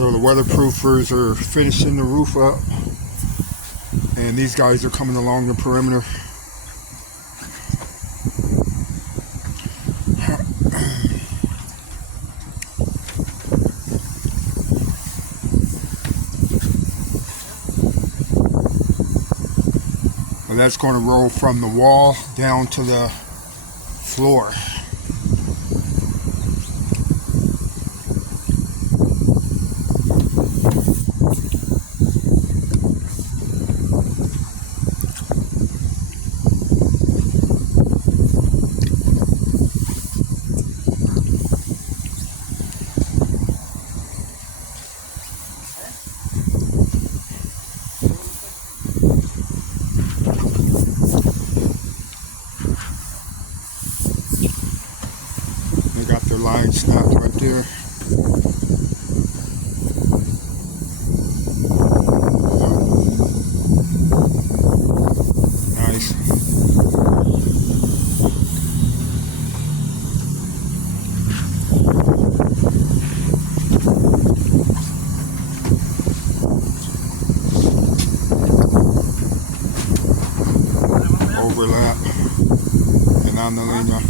So the weatherproofers are finishing the roof up, and these guys are coming along the perimeter. And that's going to roll from the wall down to the floor. They got their line snapped right there. Nice. Overlap and on the línea.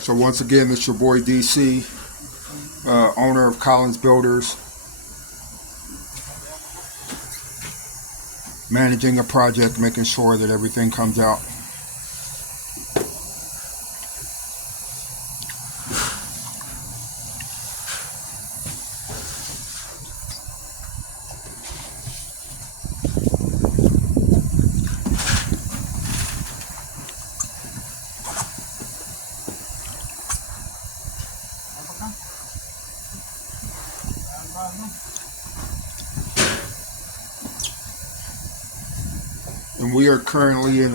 So once again, it's your boy DC, owner of Collins Builders, managing a project, making sure that everything comes out. And we are currently in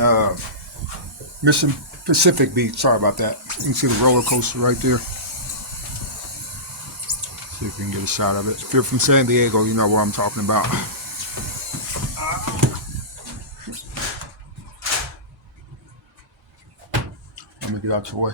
Mission Pacific Beach. Sorry about that. You can see the roller coaster right there. See if you can get a shot of it. If you're from San Diego, you know what I'm talking about. Let me get out your way.